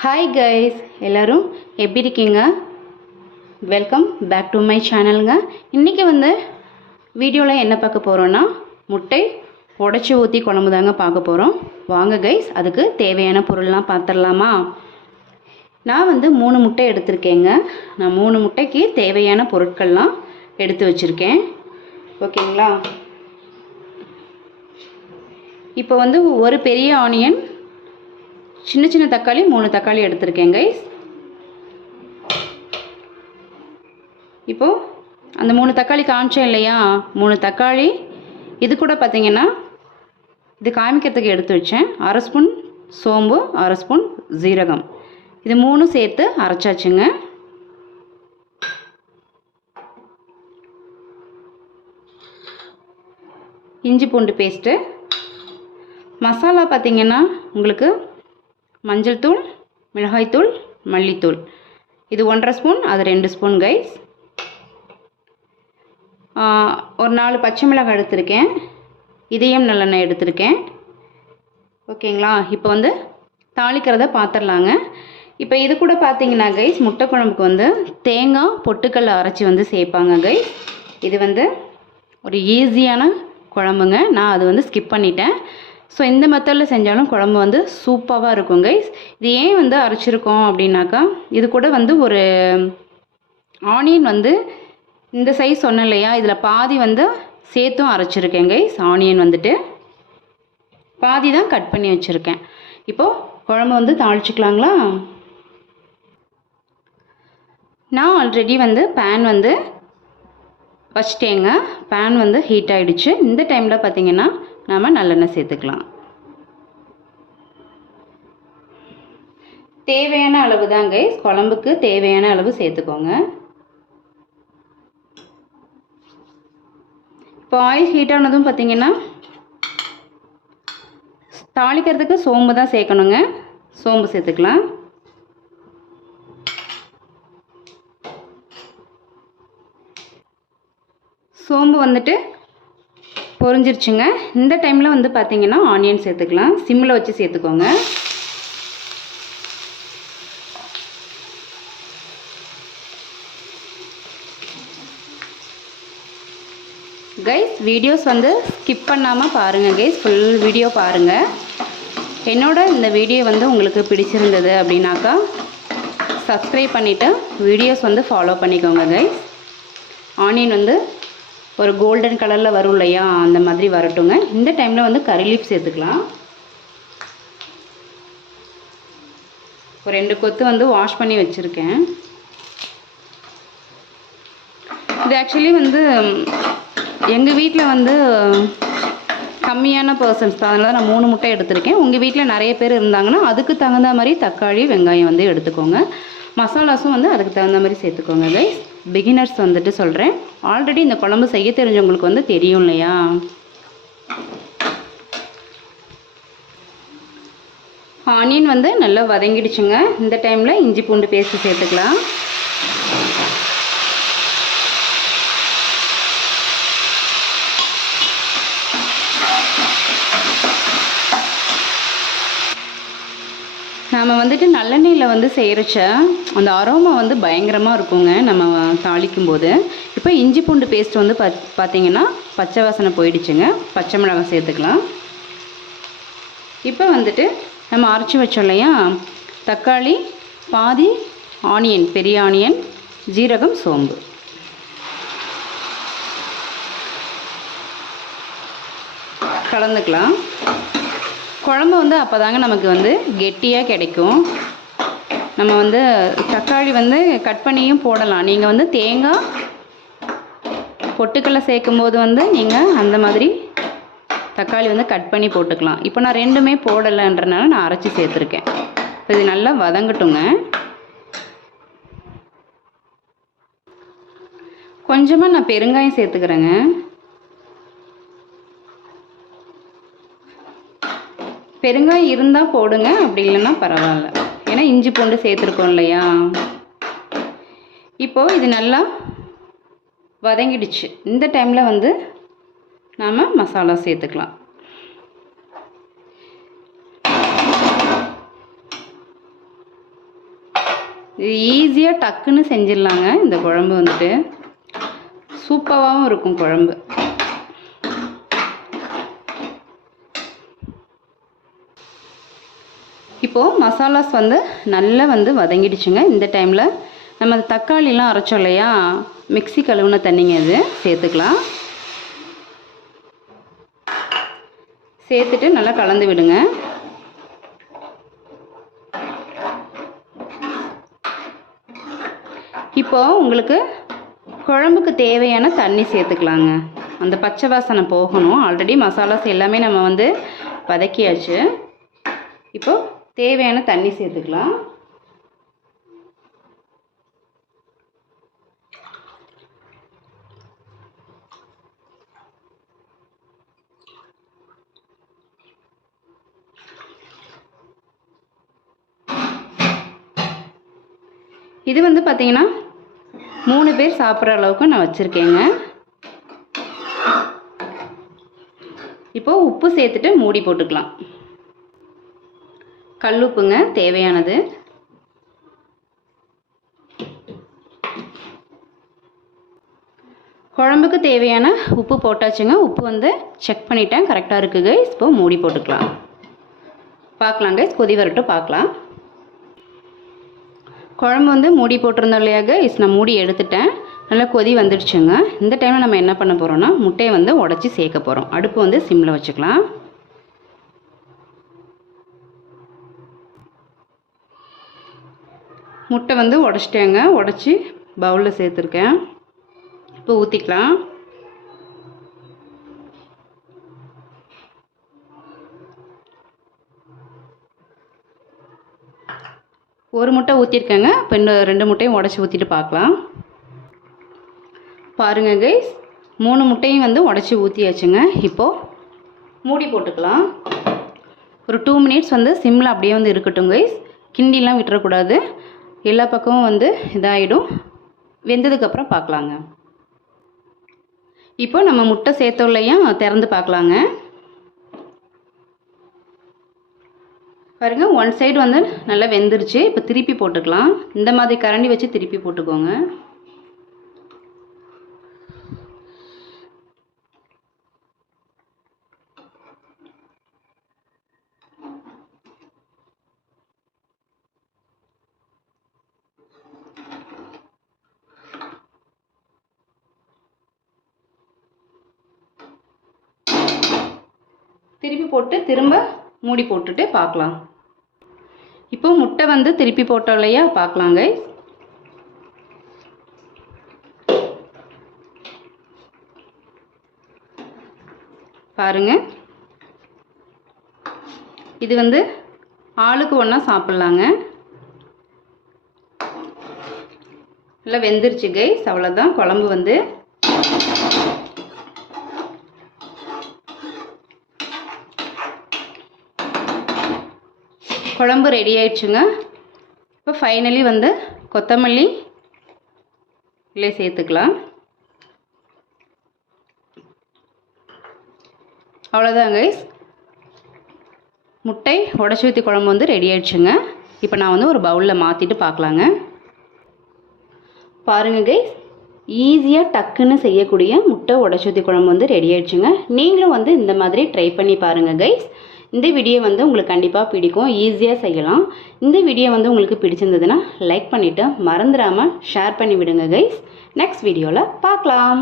Hi guys எல்லோரும் எப்படி இருக்கீங்க? வெல்கம் பேக் டு மை சேனலுங்க இன்றைக்கி வந்து வீடியோவில் என்ன பார்க்க போகிறோன்னா முட்டை உடச்சி ஊற்றி குழம்பு தாங்க பார்க்க போகிறோம் வாங்க கைஸ் அதுக்கு தேவையான பொருள்லாம் பார்த்துடலாமா நான் வந்து மூணு முட்டை எடுத்திருக்கேங்க. நான் மூணு முட்டைக்கு தேவையான பொருட்கள்லாம் எடுத்து வச்சுருக்கேன். ஓகேங்களா? இப்போ வந்து ஒரு பெரிய ஆனியன் சின்ன சின்ன தக்காளி மூணு தக்காளி எடுத்திருக்கேன் கைஸ் இப்போது அந்த மூணு தக்காளி காமிச்சேன் இல்லையா? மூணு தக்காளி. இது கூட பார்த்தீங்கன்னா இது காமிக்கிறதுக்கு எடுத்து வச்சேன். அரை ஸ்பூன் சோம்பு அரை ஸ்பூன் ஜீரகம். இது மூணும் சேர்த்து அரைச்சாச்சுங்க. இஞ்சி பூண்டு பேஸ்ட்டு மசாலா பார்த்திங்கன்னா உங்களுக்கு மஞ்சள் தூள் மிளகாய்த்தூள் மல்லித்தூள். இது ஒன்றரை ஸ்பூன் அது ரெண்டு ஸ்பூன் கைஸ் ஒரு நாலு பச்சை மிளகாய் எடுத்திருக்கேன். இதயம் நல்லெண்ணெய் எடுத்திருக்கேன். ஓகேங்களா? இப்போ வந்து தாளிக்கிறத பார்த்துடலாங்க இப்போ இது கூட பார்த்தீங்கன்னா கைஸ் முட்டை குழம்புக்கு வந்து தேங்காய் பொட்டுக்கல்ல அரைச்சி வந்து சேர்ப்பாங்க கைஸ் இது வந்து ஒரு ஈஸியான குழம்புங்க. நான் அது வந்து ஸ்கிப் பண்ணிட்டேன். ஸோ இந்த மெத்தடில் செஞ்சாலும் குழம்பு வந்து சூப்பராக இருக்கும் கைஸ் இது ஏன் வந்து அரைச்சிருக்கோம் அப்படின்னாக்கா இது கூட வந்து ஒரு ஆனியன் வந்து இந்த சைஸ் சொன்னேன் இல்லையா? இதில் பாதி வந்து சேர்த்தும் அரைச்சிருக்கேன் கைஸ் ஆனியன் வந்துட்டு பாதி தான் கட் பண்ணி வச்சுருக்கேன். இப்போது குழம்பு வந்து தாளிச்சிக்கலாங்களா? நான் ஆல்ரெடி வந்து பேன் வந்து வச்சிட்டேங்க. பேன் வந்து ஹீட் ஆகிடுச்சு இந்த டைமில் பார்த்தீங்கன்னா நாம் நல்லெண்ணெய் சேர்த்துக்கலாம். தேவையான அளவு தாங்க குழம்புக்கு தேவையான அளவு சேர்த்துக்கோங்க. இப்போ ஆயில் ஹீட் ஆனதும் பார்த்தீங்கன்னா தாளிக்கிறதுக்கு சோம்பு தான் சேர்க்கணுங்க. சோம்பு சேர்த்துக்கலாம். சோம்பு வந்துட்டு பொரிஞ்சிருச்சுங்க. இந்த டைமில் வந்து பார்த்தீங்கன்னா ஆனியன் சேர்த்துக்கலாம். சிம்மில் வச்சு சேர்த்துக்கோங்க. கைஸ் வீடியோஸ் வந்து ஸ்கிப் பண்ணாமல் பாருங்கள் கைஸ் ஃபுல் வீடியோ பாருங்கள் என்னோட இந்த வீடியோ வந்து உங்களுக்கு பிடிச்சிருந்தது அப்படின்னாக்கா சப்ஸ்கிரைப் பண்ணிவிட்டு வீடியோஸ் வந்து ஃபாலோ பண்ணிக்கோங்க கைஸ் ஆனியன் வந்து ஒரு கோல்டன் கலரில் வரும் இல்லையா? அந்த மாதிரி வரட்டுங்க. இந்த டைமில் வந்து கறி லீஃப் சேர்த்துக்கலாம். ஒரு ரெண்டு கொத்து வந்து வாஷ் பண்ணி வச்சுருக்கேன். இது ஆக்சுவலி வந்து எங்கள் வீட்டில் வந்து கம்மியான பர்சன்ஸ் தான். அதனால் நான் மூணு முட்டை எடுத்திருக்கேன். உங்கள் வீட்டில் நிறைய பேர் இருந்தாங்கன்னா அதுக்கு தகுந்த மாதிரி தக்காளி வெங்காயம் வந்து எடுத்துக்கோங்க. மசாலாஸும் வந்து அதுக்கு தகுந்த மாதிரி சேர்த்துக்கோங்க கைஸ் பிகினர்ஸ் வந்துட்டு சொல்கிறேன் ஆல்ரெடி இந்த குழம்பு செய்ய தெரிஞ்சவங்களுக்கு வந்து தெரியும் இல்லையா? ஆனியன் வந்து நல்லா வதங்கிடுச்சுங்க. இந்த டைமில் இஞ்சி பூண்டு பேஸ்ட்டு சேர்த்துக்கலாம். நம்ம வந்துட்டு நல்லெண்ணெயில் வந்து செய்கிறச்ச அந்த அரோமா வந்து பயங்கரமாக இருக்குங்க நம்ம தாளிக்கும் போது இப்போ இஞ்சி பூண்டு பேஸ்ட் வந்து பத் பார்த்திங்கன்னா பச்சை வாசனை போயிடுச்சுங்க. பச்சை மிளகாய் சேர்த்துக்கலாம். இப்போ வந்துட்டு நம்ம அரைச்சி வச்சோம் இல்லையா? தக்காளி பாதி ஆனியன் பெரிய ஆனியன் ஜீரகம் சோம்பு. கலந்துக்கலாம். குழம்பு வந்து அப்போ தாங்க நமக்கு வந்து கெட்டியாக கிடைக்கும். நம்ம வந்து தக்காளி வந்து கட் பண்ணியும் போடலாம். நீங்கள் வந்து தேங்காய் பொட்டுக்கடலை சேர்க்கும் போது வந்து நீங்கள் அந்த மாதிரி தக்காளி வந்து கட் பண்ணி போட்டுக்கலாம். இப்போ நான் ரெண்டுமே போடலைன்றனால நான் அரைச்சி சேர்த்துருக்கேன். இப்போ இது நல்லா வதங்கட்டுங்க. கொஞ்சமாக நான் பெருங்காயம் சேர்த்துக்கிறேங்க. பெருங்காயம் இருந்தால் போடுங்க அப்படி இல்லைன்னா பரவாயில்ல. ஏன்னா இஞ்சி பூண்டு சேர்த்துருக்கோம் இல்லையா? இப்போது இது நல்லா வதங்கிடுச்சு. இந்த டைமில் வந்து நாம் மசாலா சேர்த்துக்கலாம். இது ஈஸியாக டக்குன்னு செஞ்சிடலாங்க. இந்த குழம்பு வந்துட்டு சூப்பராகவும் இருக்கும் குழம்பு. இப்போது மசாலாஸ் வந்து நல்லா வந்து வதங்கிடுச்சுங்க. இந்த டைமில் நம்ம தக்காளிலாம் அரைச்சோம் இல்லையா? மிக்ஸி கழுவுன தண்ணிங்க இது. சேர்த்துக்கலாம். சேர்த்துட்டு நல்லா கலந்து விடுங்க. இப்போ உங்களுக்கு குழம்புக்கு தேவையான தண்ணி சேர்த்துக்கலாங்க. அந்த பச்சை வாசனை போகணும். ஆல்ரெடி மசாலாஸ் எல்லாமே நம்ம வந்து வதக்கியாச்சு. இப்போது தேவையான தண்ணி சேர்த்துக்கலாம். இது வந்து பார்த்தீங்கன்னா மூணு பேர் சாப்பிட்ற அளவுக்கு நான் வச்சுருக்கேங்க. இப்போது உப்பு சேர்த்துட்டு மூடி போட்டுக்கலாம். கல்லுப்புங்க தேவையானது. குழம்புக்கு தேவையான உப்பு போட்டாச்சுங்க உப்பு வந்து செக் பண்ணிட்டேன் கரெக்டாக இருக்குது இப்போ மூடி போட்டுக்கலாம். பார்க்கலாம் கைஸ் கொதி வரட்டும் பார்க்கலாம். குழம்பு வந்து மூடி போட்டிருந்தோம் இல்லையா கைஸ் நான் மூடி எடுத்துட்டேன். நல்லா கொதி வந்துடுச்சுங்க. இந்த டைமில் நம்ம என்ன பண்ண போகிறோம்னா முட்டையை வந்து உடச்சி சேர்க்க போகிறோம் அடுப்பு வந்து சிம்மில் வச்சுக்கலாம். முட்டை வந்து உடச்சிட்டேங்க. உடச்சி பவுலில் சேர்த்துருக்கேன். இப்போ ஊற்றிக்கலாம் ஒரு முட்டை ஊற்றிருக்கேங்க இப்போ இன்னும் ரெண்டு முட்டையும் உடச்சி ஊற்றிட்டு பார்க்கலாம். பாருங்கள் கைஸ் மூணு முட்டையும் வந்து உடச்சி ஊற்றியாச்சுங்க இப்போது மூடி போட்டுக்கலாம். ஒரு டூ மினிட்ஸ் வந்து சிம்மில் அப்படியே வந்து இருக்கட்டும் கைஸ் கிண்டிலாம் விட்டுறக்கூடாது. எல்லா பக்கமும் வந்து இதாகிடும் வெந்ததுக்கப்புறம் பார்க்கலாங்க இப்போ நம்ம முட்டை சேர்த்தோல்லையும் திறந்து பார்க்கலாங்க பாருங்க ஒன் சைடு வந்து நல்லா வெந்துருச்சு. இப்போ திருப்பி போட்டுக்கலாம். இந்த மாதிரி கரண்டி வச்சு திருப்பி போட்டுக்கோங்க. திருப்பி போட்டு திரும்ப மூடி போட்டுட்டு பார்க்கலாம். இப்போ முட்டை வந்து திருப்பி போட்டோம் இல்லையா பார்க்கலாங்க பாருங்க. இது வந்து ஆளுக்கு ஒன்றா சாப்பிட்லாங்க. நல்லா வெந்துருச்சு கைஸ் அவ்வளோதான் குழம்பு வந்து குழம்பு ரெடி ஆயிடுச்சுங்க. இப்போ ஃபைனலி வந்து கொத்தமல்லி இல்லை சேர்த்துக்கலாம். அவ்வளோதான் கைஸ் முட்டை உடச்சி ஊற்றி குழம்பு வந்து ரெடி ஆயிடுச்சுங்க. இப்போ நான் வந்து ஒரு பவுலில் மாற்றிட்டு பார்க்கலாங்க. பாருங்கள் கைஸ் ஈஸியாக டக்குன்னு செய்யக்கூடிய முட்டை உடச்சி ஊற்றி குழம்பு வந்து ரெடி ஆயிடுச்சுங்க. நீங்களும் வந்து இந்த மாதிரி ட்ரை பண்ணி பாருங்கள் கைஸ் இந்த வீடியோ வந்து உங்களுக்கு கண்டிப்பாக பிடிக்கும் ஈஸியாக செய்யலாம். இந்த வீடியோ வந்து உங்களுக்கு பிடிச்சிருந்ததுன்னா லைக் பண்ணிவிட்டு மறந்துடாமல் ஷேர் பண்ணி விடுங்க கைஸ் நெக்ஸ்ட் வீடியோவில் பார்க்கலாம்.